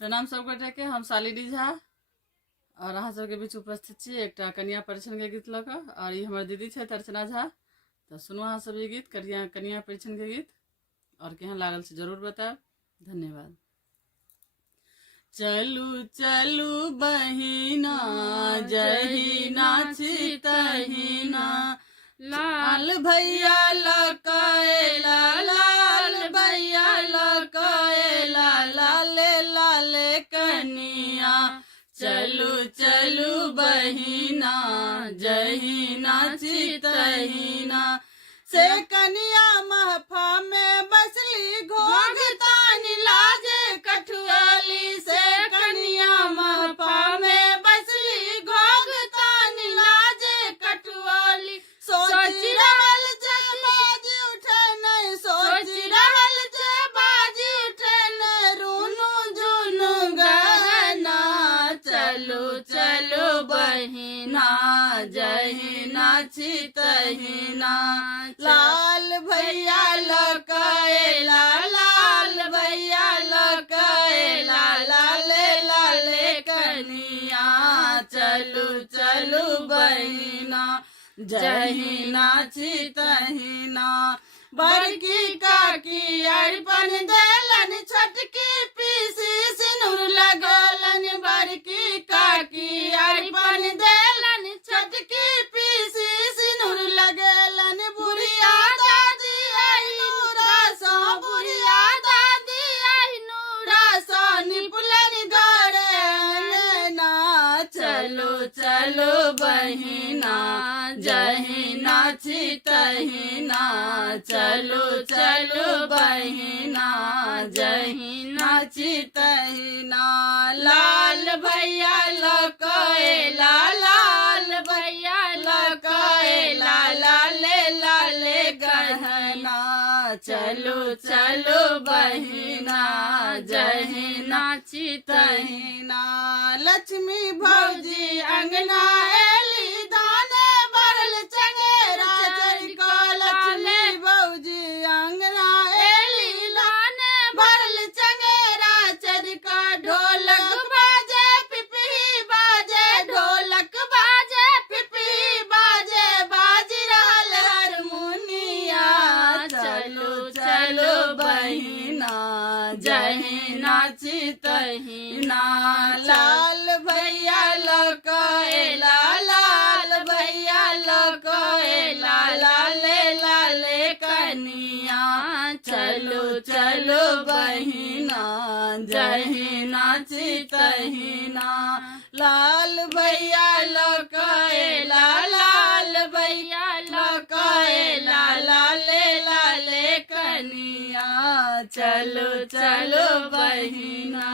प्रणाम सब गोटे के। हम शालिनी झा और अहाँ सबके बीच उपस्थित छी एकटा कन्या परिछन के गीत लऽ कऽ। और ई हमर दीदी छै अर्चना झा। तो सुनू अहाँ सब ई गीत कन्या परिछन के गीत और केहन लागल से जरूर बताएब। धन्यवाद। चलू चलू बहिना जही नाची तहिना, लाल भैया लकाएला लाल भैया लकाएला लाले लाले कनिया। चलू चलू बहिना जही नाची तहिना, से कनिया महफा में बसली घोघ तानी लाजे कठुआली। से कनिया महफा में बसली घोघ तानी लाजे कठुआली। सोच रहल जे बाजी उठे नहीं, सोच रहल जे बाजी उठे नहीं, रूनू झुनू गहना। चलो चलो बहिना जही नाची तहिना, लाल भैया लकाएला लाल भैया लकाएला लाले लाले कनिया। चलू चलू बहिना जही नाची तहिना, बड़की काकी अरपन देलन छोटकी पीसी सिनुर लगलन। बड़की काकी अरपन देलन छोटकी पीसी सिनुर लगलन। बुढ़िया दादी आइनु रासा बुढ़िया दादी आइनु रासा निपुलन घरे अंगना। चलो चलो बहिना जही नाची तहिना, चलो चलो बहिना जही नाची तहिना, लाल भैया लकाएला लाल भैया लकाएला लाले लाले गहना। चलो चलो बहिना जही नाची तहिना, लक्ष्मी भौजी अंगना एली धाने भरल चंगेरा चरिको। लक्ष्मी भौजी अंगना एली धाने भरल चंगेरा चरिको। ढोलक बाजे पिपही बाजे ढोलक बाजे पिपही बाजे, बाजी रहल हारमोनिया। चलो चलो बहिना जही नाची तहिना, लाल भैया लकाएला लाल भैया लकाएला लाले लाले कनिया। चलो चलो बहिना जही नाची तहिना, लाल भैया लकाएला लाल भैया लकाएला लाले लाले कनिया। चलो चलो बहिना।